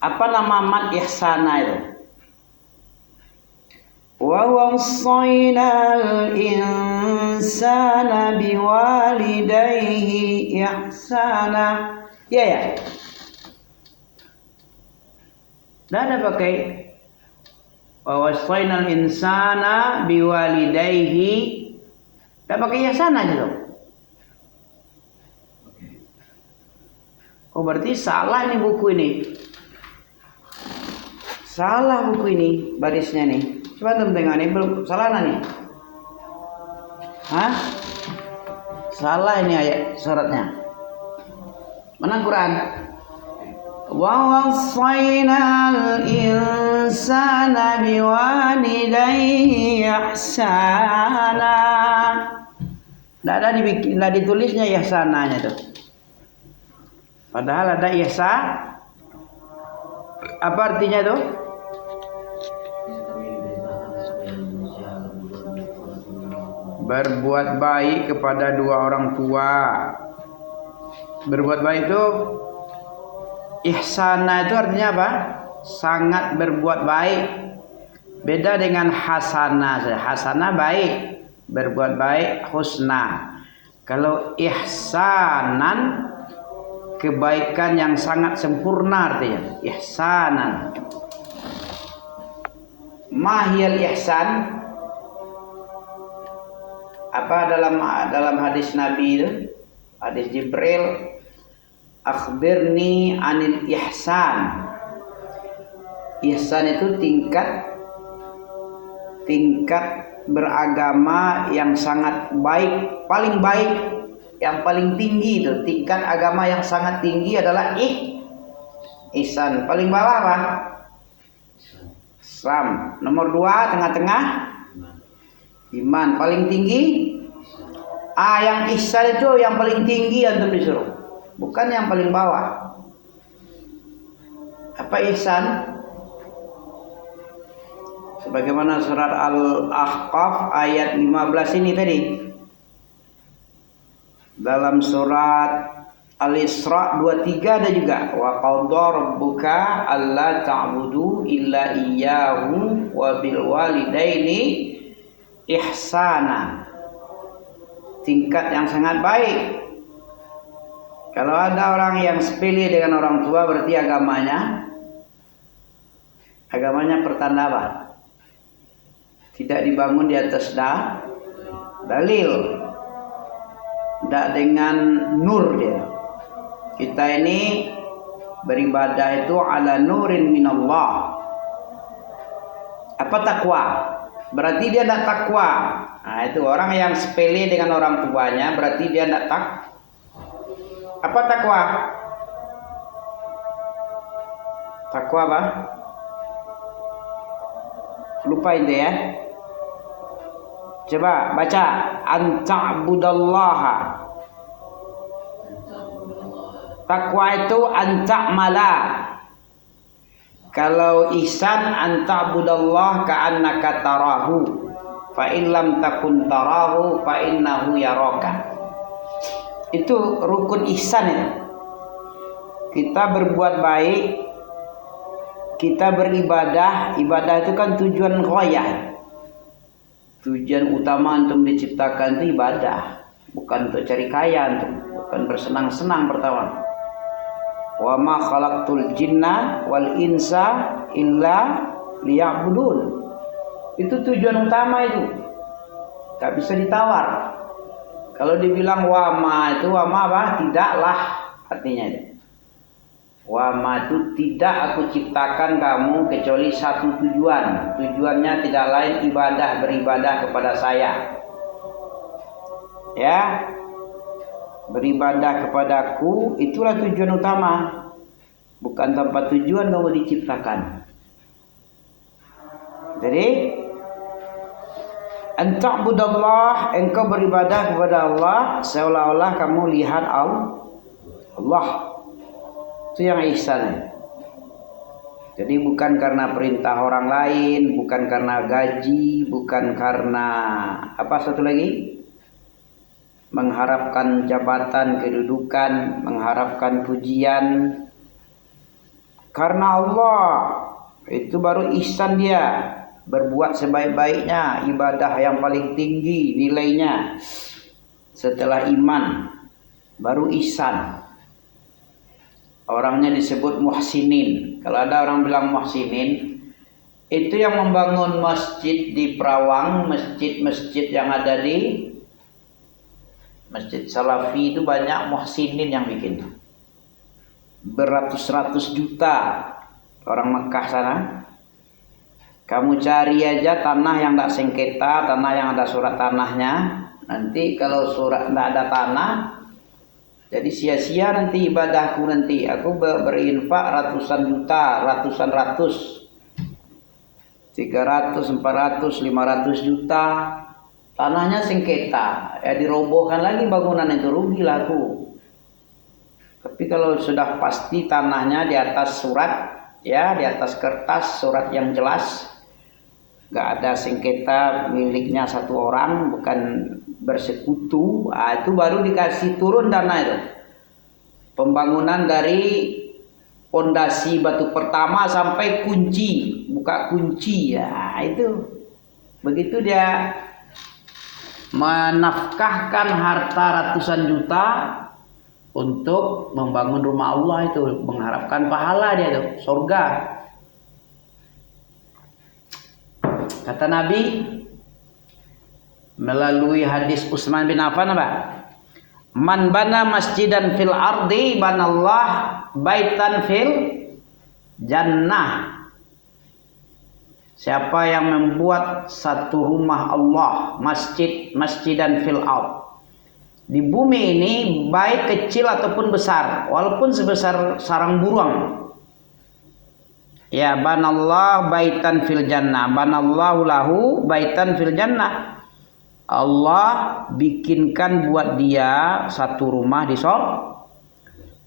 Apa nama mat ihsana itu? Wa wasainal insana biwalidayhi ihsana. Ya ya. Dah ada pakai wa wasainal insana biwalidayhi. Dah pakai ihsana aja dong. Oh berarti salah nih buku ini. Salah buku ini barisnya nih. Coba teman tengok nih, belum salah nih. Hah? Salah ini ayat suratnya. Mana Quran? Wa wasainal insana biwalidayhi ihsana. Enggak ditulisnya ihsananya tuh. Padahal ada ihsan. Apa artinya tuh? Berbuat baik kepada dua orang tua. Berbuat baik itu ihsana itu artinya apa? Sangat berbuat baik. Beda dengan hasanah. Hasanah baik, berbuat baik husna. Kalau ihsanan kebaikan yang sangat sempurna artinya. Ihsanan. Mahiyal ihsan. Apa dalam hadis Nabi itu, hadis Jibril, akhbirni anil ihsan. Ihsan itu tingkat beragama yang sangat baik, paling baik, yang paling tinggi itu. Tingkat agama yang sangat tinggi adalah ihsan. Paling bawah apa? Islam. Nomor 2 tengah-tengah iman. Paling tinggi yang ihsan itu yang paling tinggi antum disuruh, bukan yang paling bawah. Apa ihsan? Sebagaimana surat Al-Ahqaf ayat 15 ini tadi. Dalam surat Al-Isra 23 ada juga wa qadha rabbuka alla ta'budu illa iyyahu wa bil walidaini ihsana. Tingkat yang sangat baik. Kalau ada orang yang sepele dengan orang tua berarti agamanya pertanda apa? Tidak dibangun di atas dalil. Tidak dengan nur dia. Kita ini beribadah itu ala nurin minallah. Apa takwa? Berarti dia tidak takwa. Nah itu orang yang sepele dengan orang tuanya berarti dia tidak Apa takwa? Takwa apa? Lupa itu ya. Coba baca anta'budallaha. Takwa itu anta'mala. Kalau ihsan anta'budallah ka'annaka tarahu. Fa in lam takun tarahu fa innahu yaraka. Itu rukun ihsan itu. Kita berbuat baik, kita beribadah. Ibadah itu kan tujuan ghayah. Tujuan utama antum diciptakan itu ibadah, bukan untuk cari kaya antum, bukan bersenang-senang pertama. Wa ma khalaqtul jinna wal insa illa liya'budun. Itu tujuan utama itu. Gak bisa ditawar. Kalau dibilang wama itu wama apa? Tidaklah artinya itu. Wama itu tidak aku ciptakan kamu kecuali satu tujuan. Tujuannya tidak lain ibadah, beribadah kepada saya. Ya. Beribadah kepadaku itulah tujuan utama. Bukan tanpa tujuan kamu diciptakan. Jadi anta'budallah, engkau beribadah kepada Allah seolah-olah kamu lihat Allah. Itu yang ihsan. Jadi bukan karena perintah orang lain, bukan karena gaji, bukan karena apa satu lagi? Mengharapkan jabatan, kedudukan, mengharapkan pujian. karena Allah. Itu baru ihsan dia. Berbuat sebaik-baiknya, ibadah yang paling tinggi nilainya setelah iman, baru ihsan. Orangnya disebut muhsinin. Kalau ada orang bilang muhsinin, itu yang membangun masjid di Perawang, masjid-masjid yang ada di Masjid Salafi itu banyak muhsinin yang bikin. Beratus-ratus juta orang Mekah sana. Kamu cari aja tanah yang tidak sengketa, tanah yang ada surat tanahnya. Nanti kalau surat tidak ada tanah, jadi sia-sia nanti ibadahku nanti. Aku berinfak ratusan juta, ratusan ratus, 300, 400, 500 juta. Tanahnya sengketa, ya dirobohkan lagi bangunan itu, rugilah aku. Tapi kalau sudah pasti tanahnya di atas surat, ya di atas kertas surat yang jelas, nggak ada sengketa miliknya satu orang, bukan bersekutu, itu baru dikasih turun dana itu. Pembangunan dari pondasi batu pertama sampai kunci, buka kunci, ya itu. Begitu dia menafkahkan harta ratusan juta untuk membangun rumah Allah itu, mengharapkan pahala dia itu, surga. Kata Nabi melalui hadis Utsman bin Affan apa? Man bana masjidan fil ardi banallah baitan fil jannah. Siapa yang membuat satu rumah Allah, masjidan fil ard, di bumi ini, baik kecil ataupun besar, walaupun sebesar sarang burung, ya banallah baitan fil jannah, banallahu lahu baitan fil jannah. Allah bikinkan buat dia satu rumah di surga.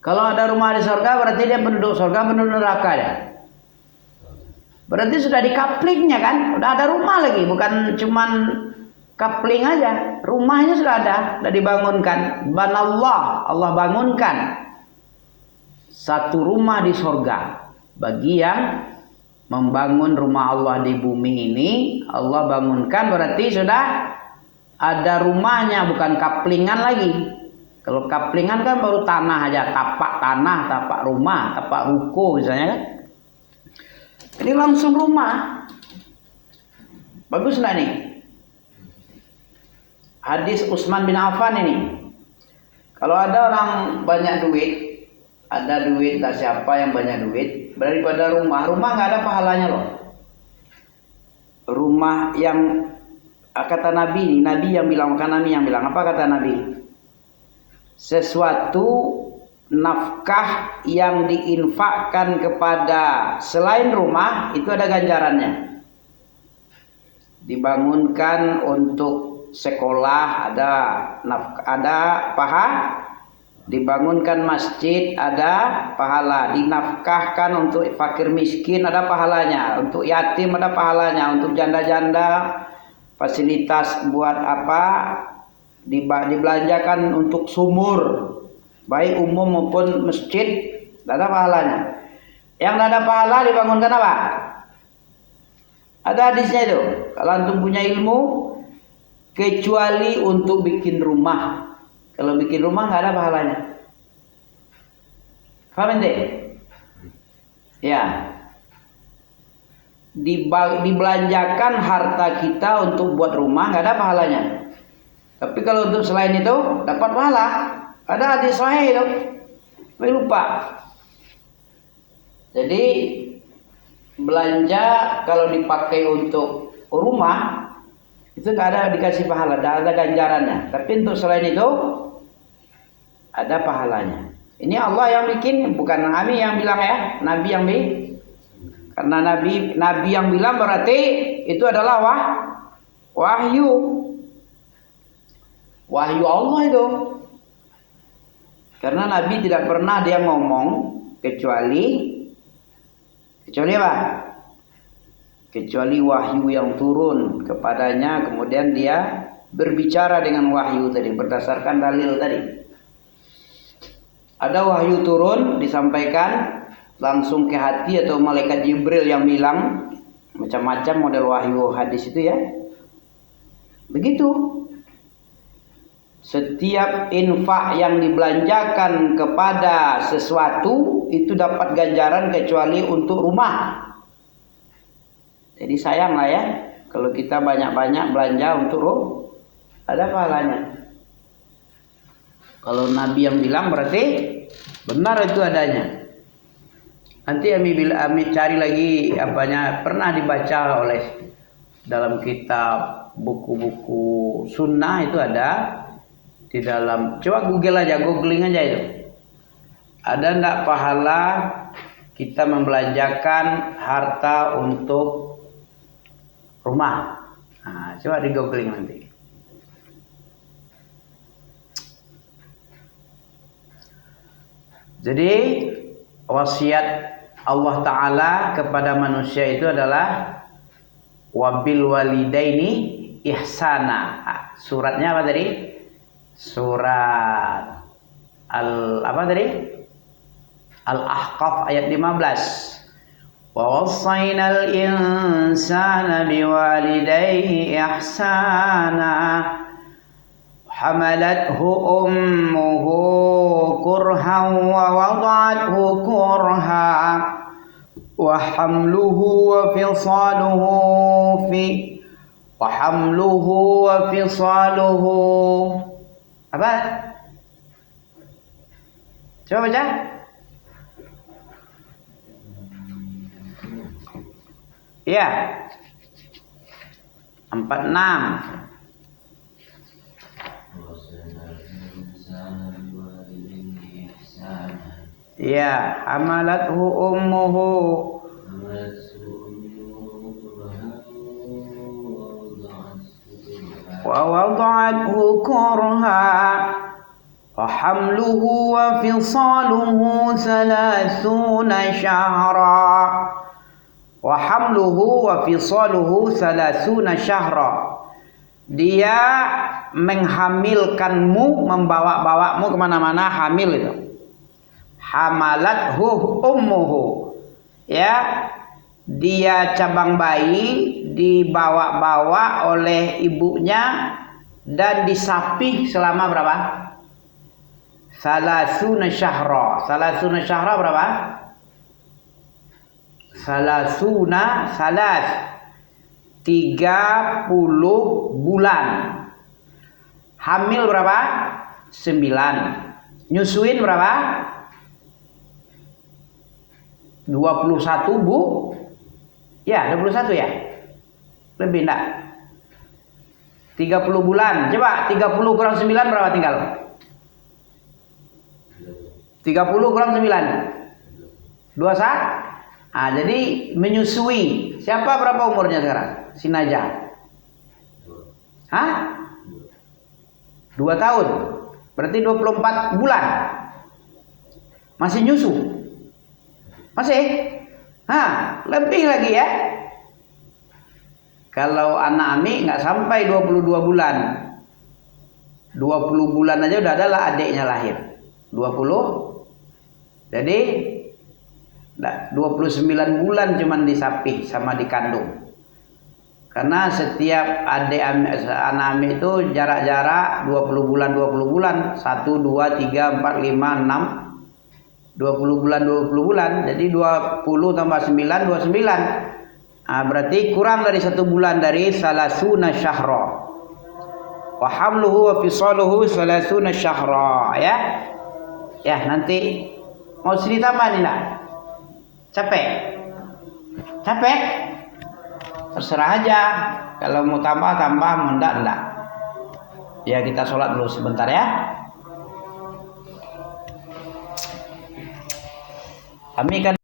Kalau ada rumah di surga berarti dia penduduk surga, penduduk neraka ya. Berarti sudah dikaplingnya kan, udah ada rumah lagi, bukan cuman kapling aja, rumahnya sudah ada, sudah dibangunkan. Banallah, Allah bangunkan satu rumah di surga bagi yang membangun rumah Allah di bumi ini. Allah bangunkan berarti sudah ada rumahnya, bukan kaplingan lagi. Kalau kaplingan kan baru tanah aja, tapak tanah, tapak rumah, tapak ruko misalnya kan. Ini langsung rumah. Bagus nggak nih? Hadis Utsman bin Affan ini. Kalau ada orang banyak duit, ada duit, tak siapa yang banyak duit, daripada rumah nggak ada pahalanya loh. Rumah yang kata Nabi yang bilang, apa kata Nabi? Sesuatu nafkah yang diinfakkan kepada selain rumah itu ada ganjarannya. Dibangunkan untuk sekolah ada paha, dibangunkan masjid ada pahala, dinafkahkan untuk fakir miskin ada pahalanya, untuk yatim ada pahalanya, untuk janda-janda fasilitas buat apa dibelanjakan untuk sumur baik umum maupun masjid, ada pahalanya. Yang tidak ada pahala dibangunkan apa? Ada hadisnya itu. Kalau antum punya ilmu, kecuali untuk bikin rumah. Kalau bikin rumah nggak ada pahalanya. Paham ente? Ya. Dibelanjakan harta kita untuk buat rumah nggak ada pahalanya. Tapi kalau untuk selain itu dapat pahala. Ada hadis sahih itu, tapi lupa. Jadi belanja kalau dipakai untuk rumah itu nggak ada dikasih pahala, nggak ada ganjarannya. Tapi untuk selain itu ada pahalanya. Ini Allah yang bikin, bukan kami yang bilang ya, Nabi yang bikin. Karena Nabi yang bilang berarti itu adalah wahyu Allah itu. Karena Nabi tidak pernah dia ngomong kecuali apa? Kecuali wahyu yang turun kepadanya, kemudian dia berbicara dengan wahyu tadi berdasarkan dalil tadi. Ada wahyu turun disampaikan, langsung ke hati, atau malaikat Jibril yang bilang, macam-macam model wahyu hadis itu ya. Begitu. Setiap infak yang dibelanjakan kepada sesuatu itu dapat ganjaran kecuali untuk rumah. Jadi sayang lah ya kalau kita banyak-banyak belanja untuk ada pahalanya. Kalau Nabi yang bilang berarti benar itu adanya. Nanti Ami cari lagi apanya, pernah dibaca oleh dalam kitab buku-buku sunnah itu ada di dalam, coba googling aja itu. Ada enggak pahala kita membelanjakan harta untuk rumah? Nah, coba di googling nanti. Jadi wasiat Allah Ta'ala kepada manusia itu adalah wabil walidaini ihsana. Suratnya apa tadi? Surat Al-Ahqaf ayat 15. Wa wassaynal insana biwalidayhi ihsana hamalathu ummuhu kurhan wa wada'athu kurha wa hamluhu wa fisaluhu apa? Coba baca. Ya. 46. Ya, hamalathu ummuhu wa wada'athu kurha wa hamluhu wa fisaluhu 30 syahra. Wa hamluhu wa fisaluhu 30 syahra. Dia menghamilkanmu, membawa-bawamu kemana-mana, hamil itu. Hamalathu ummuhu, ya, dia cabang bayi dibawa-bawa oleh ibunya dan disapih selama berapa? 30 syahra. 30 syahra berapa? 30 bulan. Hamil berapa? 9. Nyusuin berapa? 21 ya, 21 ya. Lebih enggak? 30 bulan. Coba 30 kurang 9 berapa tinggal? 30 kurang 9 21. Nah, jadi menyusui. Siapa berapa umurnya sekarang? Si Najah. Hah? 2 tahun. Berarti 24 bulan. Masih nyusu? Masih? Hah, lebih lagi ya. Kalau anak Ami nggak sampai 22 bulan. 20 bulan aja udah adalah adiknya lahir. 20. Jadi 29 bulan cuman disapih sama dikandung. Karena setiap adik anak Ami itu jarak-jarak 20 bulan 1, 2, 3, 4, 5, 6 20 bulan 20 bulan. Jadi 20 tambah 9 29. Nah, berarti kurang dari 1 bulan dari 30 syahra. Wa hamluhu wa fisaluhu 30 syahra, ya. Ya, nanti mau cerita apa nih, nak? Capek? Terserah aja. Kalau mau tambah, mau enggak. Ya, kita sholat dulu sebentar ya. Kami kan